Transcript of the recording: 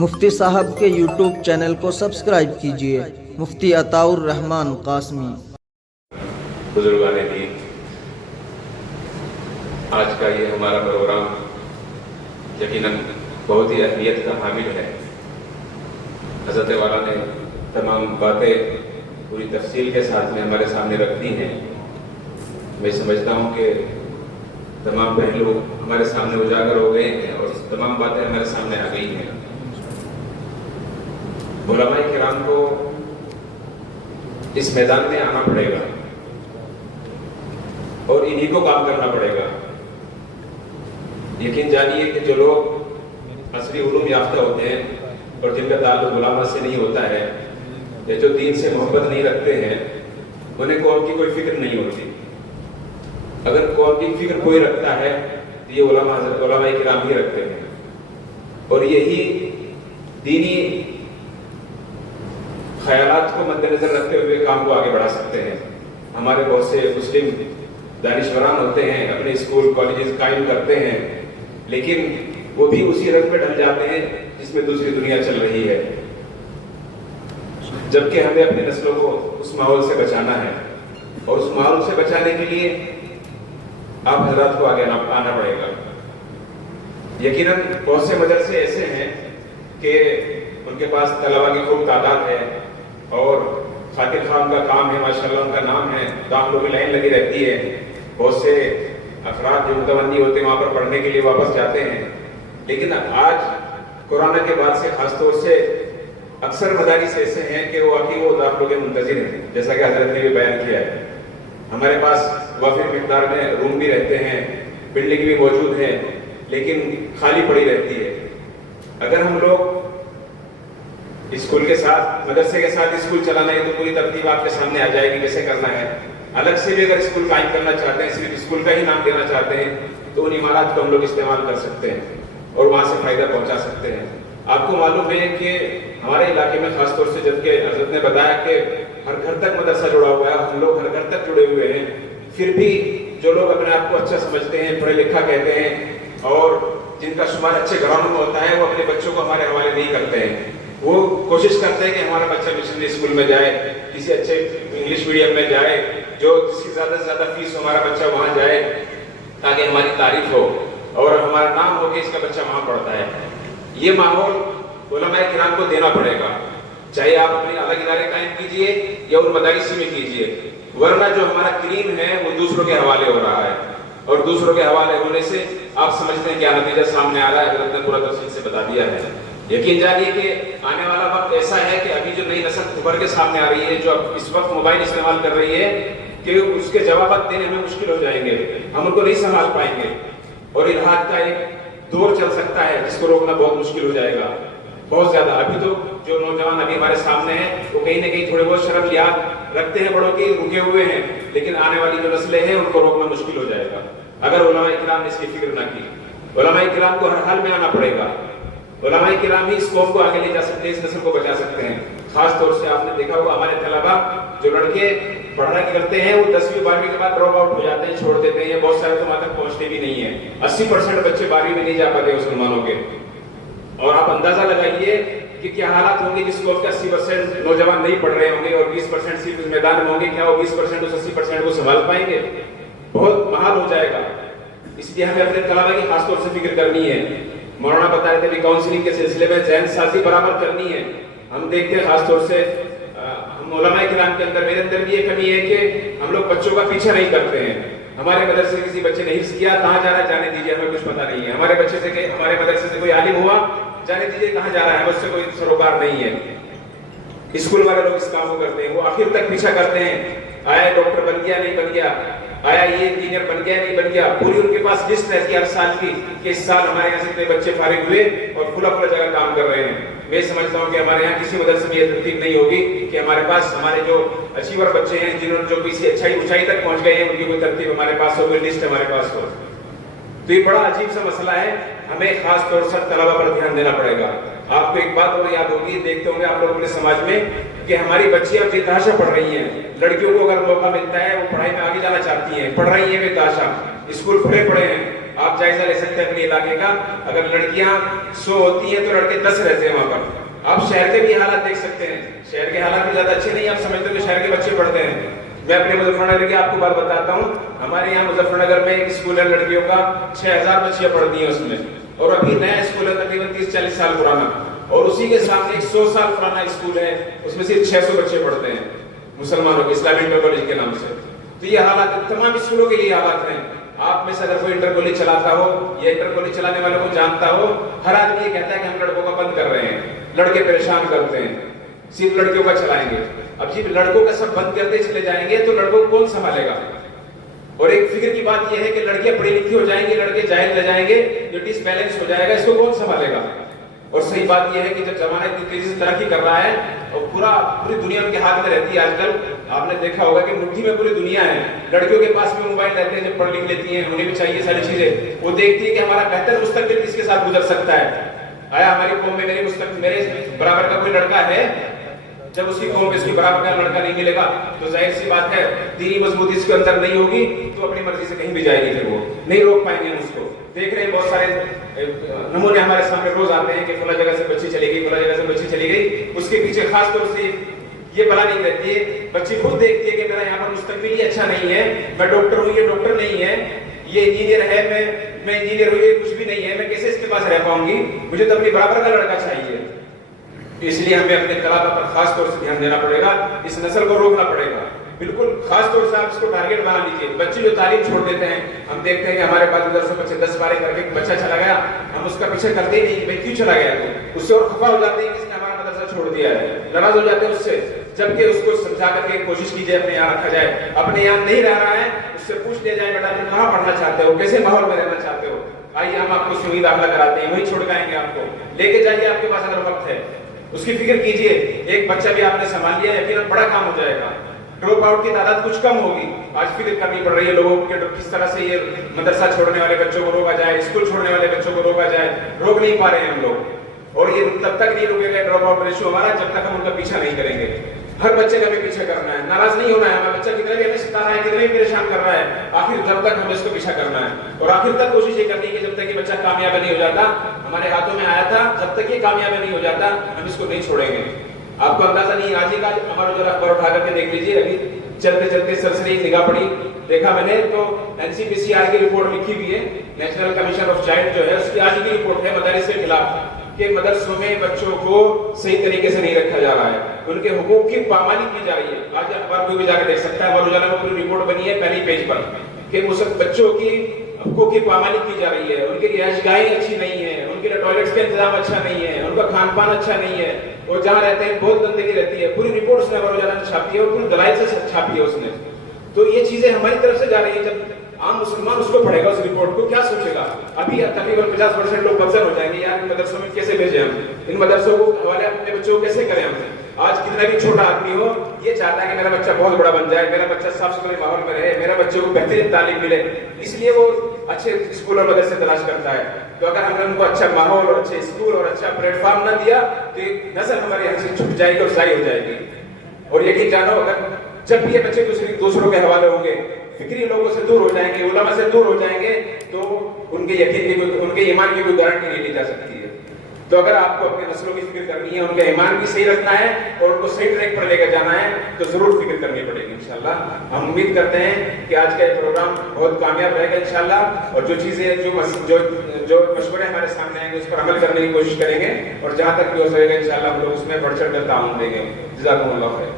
مفتی صاحب کے YouTube channel کو سبسکرائب کیجیے، مفتی عطاء الرحمن قاسمی۔ بزرگان دین، آج کا یہ ہمارا پروگرام یقیناً بہت ہی اہمیت کا حامل ہے۔ حضرت والا نے تمام باتیں پوری تفصیل کے ساتھ میں ہمارے سامنے رکھ دی ہیں۔ میں سمجھتا ہوں کہ تمام پہلو ہمارے سامنے اجاگر ہو گئے ہیں اور تمام باتیں ہمارے سامنے آ گئی ہیں۔ علماء کرام کو اس میدان میں آنا پڑے گا اور انہی کو کام کرنا پڑے گا۔ یقین جانیے کہ جو لوگ عصری علوم یافتہ ہوتے ہیں اور جن کا تعلق علماء سے نہیں ہوتا ہے یا جو دین سے محبت نہیں رکھتے ہیں، انہیں قوم کی کوئی فکر نہیں ہوتی۔ اگر قوم کی فکر کوئی رکھتا ہے تو یہ علماء کرام ہی رکھتے ہیں، اور یہی دینی خیالات کو مد نظر رکھتے ہوئے کام کو آگے بڑھا سکتے ہیں۔ ہمارے بہت سے مسلم دانشوران ہوتے ہیں، اپنے اسکول کالجز قائم کرتے ہیں، لیکن وہ بھی اسی رنگ میں ڈھل جاتے ہیں جس میں دوسری دنیا چل رہی ہے، جبکہ ہمیں اپنی نسلوں کو اس ماحول سے بچانا ہے، اور اس ماحول سے بچانے کے لیے آپ حضرات کو آگے آنا پڑے گا۔ یقیناً بہت سے مدرسے ایسے ہیں کہ ان کے پاس طلباء کی خوب تعداد ہے اور خاطر خان کا کام ہے، ماشاءاللہ ان کا نام ہے، داخلوں کی لائن لگی رہتی ہے۔ بہت سے افراد جو متوجہ ہوتے ہیں وہاں پر پڑھنے کے لیے واپس جاتے ہیں، لیکن آج کورونا کے بعد سے خاص طور سے اکثر مدارس ایسے ہیں کہ وہ داخلوں کے منتظر ہیں، جیسا کہ حضرت نے بھی بیان کیا ہے۔ ہمارے پاس وافر مقدار میں روم بھی رہتے ہیں، بلڈنگ بھی موجود ہے، لیکن خالی پڑی رہتی ہے۔ اگر ہم لوگ اسکول کے ساتھ مدرسے کے ساتھ اسکول چلانا ہے تو پوری ترتیب آپ کے سامنے آ جائے گی کیسے کرنا ہے۔ الگ سے بھی اگر اسکول قائم کرنا چاہتے ہیں، صرف اسکول کا ہی نام دینا چاہتے ہیں، تو ان عمارات کو ہم لوگ استعمال کر سکتے ہیں اور وہاں سے فائدہ پہنچا سکتے ہیں۔ آپ کو معلوم ہے کہ ہمارے علاقے میں خاص طور سے جبکہ حضرت نے بتایا کہ ہر گھر تک مدرسہ جڑا ہوا ہے، ہم لوگ ہر گھر تک جڑے ہوئے ہیں، پھر بھی جو لوگ اپنے آپ کو اچھا سمجھتے ہیں، پڑھے لکھا کہتے ہیں اور جن کا شمار اچھے گھرانوں میں ہوتا ہے، وہ اپنے بچوں کو ہمارے حوالے نہیں کرتے ہیں۔ وہ کوشش کرتے ہیں کہ ہمارا بچہ مشنری اسکول میں جائے، کسی اچھے انگلش میڈیم میں جائے، جو جس کی زیادہ سے زیادہ فیس ہو ہمارا بچہ وہاں جائے تاکہ ہماری تعریف ہو اور ہمارا نام ہو کہ اس کا بچہ وہاں پڑھتا ہے۔ یہ ماحول علماء کرام کو دینا پڑے گا، چاہے آپ اپنے الگ ادارے قائم کیجئے یا ان مدارس میں کیجئے، ورنہ جو ہمارا کریم ہے وہ دوسروں کے حوالے ہو رہا ہے، اور دوسروں کے حوالے ہونے سے آپ سمجھتے ہیں کیا نتیجہ سامنے آ رہا ہے۔ حضرت نے پورا تفصیل سے بتا دیا ہے۔ یقین جانیے کہ آنے والا وقت ایسا ہے کہ ابھی جو نئی نسل ابھر کے سامنے آ رہی ہے، جو اب اس وقت موبائل استعمال کر رہی ہے، کہ اس کے جوابات دینے میں مشکل ہو جائیں گے، ہم ان کو نہیں سنبھال پائیں گے، اور الحاد کا ایک دور چل سکتا ہے جس کو روکنا بہت مشکل ہو جائے گا، بہت زیادہ۔ ابھی تو جو نوجوان ابھی ہمارے سامنے ہیں وہ کہیں نہ کہیں تھوڑے بہت شرم یاد رکھتے ہیں، بڑوں کی رکے ہوئے ہیں، لیکن آنے والی جو نسلیں ہیں ان کو روکنا مشکل ہو جائے گا اگر علماء کرام نے اس کی فکر نہ کی۔ علماء کرام کو ہر حال میں آنا پڑے گا۔ علماء کرام ہی اس قوم کو آگے لے جا سکتے ہیں، اس نسل کو بچا سکتے ہیں۔ خاص طور سے آپ نے دیکھا ہوگا ہمارے طلباء جو لڑکے پڑھنا کرتے ہیں وہ 10ویں 12ویں کے بعد ڈراپ آؤٹ ہو جاتے ہیں، چھوڑ دیتے ہیں، بہت سارے تو وہاں تک پہنچتے بھی نہیں ہیں۔ 80% بچے 12ویں میں نہیں جا پاتے مسلمانوں کے، اور آپ اندازہ لگائیے کہ کیا حالات ہوں گے جس قوم کے 80% نوجوان نہیں پڑھ رہے ہوں گے اور 20% صرف اس میدان میں ہوں گے، کیا وہ 20% اس 80% کو سنبھال پائیں گے؟ بہت محال ہو جائے گا۔ اس لیے ہمیں اپنے طلباء کی خاص طور سے فکر کرنی ہے۔ مولانا بتا رہے تھے کہ کاؤنسلنگ کے سلسلے میں ذہن سازی برابر کرنی ہے۔ ہم دیکھتے ہیں خاص طور سے ہم علماء کرام کے اندر، میرے اندر بھی یہ کمی ہے کہ ہم لوگ بچوں کا پیچھا نہیں کرتے ہیں۔ ہمارے مدرسے سے کسی بچے نے حفظ کیا، کہاں جا رہا ہے جانے دیجیے، ہمیں کچھ پتہ نہیں ہے۔ ہمارے مدرسے سے کوئی عالم ہوا، جانے دیجیے کہاں جا رہا ہے، مجھ سے کوئی سروکار نہیں ہے۔ اسکول والے لوگ اس کام کو کرتے ہیں، وہ آخر تک پیچھا کرتے ہیں، آیا ڈاکٹر بن گیا نہیں بن گیا، آیا یہ انجینئر بن گیا نہیں بن گیا، پوری ان کے پاس لسٹ رہتی ہے ہر سال کی کہ اس سال ہمارے یہاں سے اتنے بچے فارغ ہوئے اور کھلا جگہ کام کر رہے ہیں۔ میں سمجھتا ہوں کہ ہمارے یہاں کسی مدرسے میں یہ ترتیب نہیں ہوگی کہ ہمارے پاس ہمارے جو اچیور بچے ہیں، جنہوں نے جو کسی اونچائی تک پہنچ گئے ہیں، ان کی کوئی ترتیب ہمارے پاس ہو، کوئی لسٹ ہمارے پاس ہو۔ تو یہ بڑا عجیب سا مسئلہ ہے، ہمیں خاص طور سے طلباء پر دھیان دینا پڑے گا۔ آپ کو ایک بات اور یاد ہوگی، دیکھتے ہوں گے آپ لوگ اپنے سماج میں کہ ہماری بچیاں بے تحاشا پڑھ رہی ہیں۔ لڑکیوں کو اگر موقع ملتا ہے وہ پڑھائی میں آگے جانا چاہتی ہیں، پڑھ رہی ہیں بے تحاشا، اسکول کھلے پڑے ہیں، آپ جائزہ لے سکتے ہیں اپنے علاقے کا. اگر لڑکیاں 100 ہوتی ہیں تو لڑکے 10 رہتے ہیں وہاں پر. آپ شہر کے بھی حالات دیکھ سکتے ہیں, شہر کے حالات بھی زیادہ اچھے نہیں. آپ سمجھتے ہو کہ شہر کے بچے پڑھتے ہیں. میں اپنے مظفر نگر کی آپ کو بات بتاتا ہوں. ہمارے یہاں مظفر نگر میں ایک اسکول ہے لڑکیوں کا, 6000 بچیاں پڑھتی ہیں اس میں, اور ابھی نیا اسکول ہے تقریباً 30-40 سال پرانا, اور اسی کے سامنے ایک 100 سال پرانا اسکول ہے, اس میں صرف 600 بچے پڑھتے ہیں مسلمانوں کے, اسلامی انٹر کالج کے نام سے. تو یہ حالات تمام اسکولوں کے یہ حالات ہیں. آپ میں سے اگر کوئی انٹر کالج چلاتا ہو یا انٹر کالج چلانے والوں کو جانتا ہو, ہر آدمی یہ کہتا ہے کہ ہم لڑکوں کا بند کر رہے ہیں, لڑکے پریشان کرتے ہیں, صرف لڑکیوں کا چلائیں گے. اب جب لڑکوں کا سب بند کرتے چلے جائیں گے تو لڑکوں کو کون سنبھالے گا؟ اور ایک فکر کی بات یہ ہے کہ لڑکیاں پڑھی لکھی ہو جائیں گی, لڑکے جاہل رہ جائیں گے, جو ڈس بیلنس ہو جائے گا, اس کو کون سنبھالے گا؟ اور صحیح بات یہ ہے کہ جب زمانہ اتنی تیزی سے ترقی کر رہا ہے اور پوری دنیا ان کے ہاتھ میں رہتی ہے. آج کل آپ نے دیکھا ہوگا کہ مٹھی میں پوری دنیا ہے. لڑکیوں کے پاس بھی موبائل رہتے ہیں, جب پڑھ لکھ لیتی ہیں, انہیں بھی چاہیے ساری چیزیں. وہ دیکھتی ہے کہ ہمارا بہتر مستقبل کس کے ساتھ گزر سکتا ہے. آیا ہماری قوم میں میرے برابر کا کوئی لڑکا ہے؟ جب اس کی قوم میں اس کی برابر کا لڑکا نہیں ملے گا تو ظاہر سی بات ہے دینی مضبوطی اس کے اندر نہیں ہوگی, تو اپنی مرضی سے کہیں بھی جائے گی, پھر وہ نہیں روک پائیں گے اس کو. دیکھ رہے ہیں بہت سارے نمونے ہمارے سامنے روز آتے ہیں کہ فلاں جگہ سے بچی چلی گئی, فلاں جگہ سے بچی چلی گئی. اس کے پیچھے خاص طور سے یہ بلا نہیں رہتی ہے, بچی خود دیکھتی ہے کہ میرا یہاں پر مستقبل ہی اچھا نہیں ہے, میں ڈاکٹر ہوں, یہ ڈاکٹر نہیں ہے, یہ انجینئر ہے, میں انجینئر ہوں, یہ کچھ بھی نہیں ہے, میں کیسے اس کے پاس رہ پاؤں گی؟ مجھے تو اپنی برابر کا لڑکا چاہیے. اس لیے ہمیں اپنے طلباء پر خاص طور سے دھیان دینا پڑے گا, اس نسل کو روکنا پڑے گا. بالکل خاص طور سے آپ اس کو ٹارگیٹ بنا لیجیے. بچے جو تعلیم چھوڑ دیتے ہیں, ہم دیکھتے ہیں کہ ہمارے پاس مدرسوں بچے 10-12 کر کے بچہ چلا گیا, ہم اس کا پیچھے کرتے ہی نہیں, بھائی کیوں چلا گیا؟ تو اس سے اور خفا ہو جاتے ہیں کہ اس نے ہمارا مدرسہ چھوڑ دیا ہے, ناراض ہو جاتے ہیں اس سے. جبکہ اس کو سمجھا کر کے کوشش کیجیے اپنے یہاں رکھا جائے. اپنے یہاں نہیں رہ رہا ہے اس سے پوچھ لیا جائے, بیٹا تم کہاں پڑھنا چاہتے ہو, کیسے ماحول میں رہنا چاہتے ہو, آئیے ہم آپ کو سوئی داخلہ کراتے ہیں, وہیں چھوڑ کے آئیں گے, آپ کو لے کے جائیے آپ کے پاس اگر وقت ہے. اس کی فکر کیجئے. ایک بچہ بھی آپ نے سنبھال لیا, یقیناً بڑا کام ہو جائے گا. ڈراپ آؤٹ کی تعداد کچھ کم ہوگی. آج فکر کرنی پڑ رہی ہے لوگوں کو کہ کس طرح سے یہ مدرسہ چھوڑنے والے بچوں کو روکا جائے, اسکول چھوڑنے والے بچوں کو روکا جائے. روک نہیں پا رہے ہیں ہم لوگ, اور یہ تب تک نہیں رکے گا ڈراپ آؤٹ ریشو ہمارا جب تک ہم ان کا پیچھا نہیں کریں گے. ہر بچے کا بھی پیچھا کرنا ہے, ناراض نہیں ہونا ہے. ہمارا بچہ کتنا بھی ہمیں ستا رہا ہے, کتنا بھی پریشان کر رہا ہے, آخر جب تک ہمیں اس کو پیچھا کرنا ہے. اور آخر تک کوشش یہ کرنی ہے کہ جب تک یہ بچہ کامیاب نہیں ہو جاتا, ہمارے ہاتھوں میں آیا تھا, جب تک یہ کامیاب نہیں ہو جاتا ہم اس کو نہیں چھوڑیں گے. آپ کو اندازہ نہیں, آج ہی کا ہمارا جو اخبار اٹھا کر کے دیکھ لیجیے, ابھی چلتے چلتے سرسری نگاہ پڑی, دیکھا میں نے تو NCPCR کی رپورٹ لکھی ہوئی ہے, نیشنل کمیشن آف چائلڈ جو ہے اس کی آج کی رپورٹ ہے مدارس کے خلاف, کہ مدرسوں میں بچوں کو صحیح طریقے سے نہیں رکھا جا رہا ہے, ان کے حقوق کی پامالی کی جا رہی ہے. آج اخبار کوئی بھی جا کے دیکھ سکتا ہے, اخبار اجالا میں پوری رپورٹ بنی ہے پہلی پیج پر, کہ بچوں کی حقوق کی پامالی کی جا رہی ہے, ان کی رہائش گاہیں اچھی نہیں ہے, ان کے لیے ٹوائلٹس کا انتظام اچھا نہیں ہے, ان کا کھان پان اچھا نہیں ہے, اور جہاں رہتے ہیں بہت گندگی رہتی ہے. پوری رپورٹ اس نے اخبار اجالا نے چھاپی ہے, اور پوری دلائل سے چھاپی ہے اس نے. تو یہ چیزیں ہماری طرف سے جا رہی ہیں. جب عام مسلمان اس کو پڑھے گا, اس رپورٹ کو, کیا سوچے گا؟ ابھی تقریباً 50% لوگ پنسر ہو جائیں گے, یار ان مدرسوں میں کیسے بھیجیں ہم, ان مدرسوں کو حوالے اپنے بچوں کو کیسے کریں ہم. آج کتنا بھی چھوٹا آدمی ہو یہ چاہتا ہے کہ میرا بچہ بہت بڑا بن جائے, میرا بچہ صاف ستھرے ماحول میں رہے, میرا بچے کو بہترین تعلیم ملے, اس لیے وہ اچھے اسکول اور مدرسے تلاش کرتا ہے. تو اگر ہم نے ان کو اچھا ماحول اور اچھے اسکول اور اچھا پلیٹ فارم نہ دیا تو نسل ہمارے یہاں سے چھٹ جائے گی اور ضائع ہو جائے گی. اور یقین جانو, اگر جب بھی یہ بچے دوسروں کے حوالے ہوں گے, فکری لوگوں سے دور ہو جائیں گے, علماء سے دور ہو جائیں گے, تو ان کے یقین کی, ان کے ایمان کی کوئی گارنٹی نہیں لی جا سکتی ہے. تو اگر آپ کو اپنے نسلوں کی فکر کرنی ہے, ان کا ایمان بھی صحیح رکھنا ہے اور ان کو صحیح ٹریک پر لے کر جانا ہے, تو ضرور فکر کرنی پڑے گی انشاءاللہ. ہم امید کرتے ہیں کہ آج کا یہ پروگرام بہت کامیاب رہے گا انشاءاللہ, اور جو چیزیں جو مشورے ہمارے سامنے آئیں گے اس پر عمل کرنے کی کوشش کریں گے, اور جہاں تک بھی ہو سکے گا انشاءاللہ ہم لوگ اس میں بڑھ چڑھ کر تعاون دیں گے. جزاکم اللہ خیر.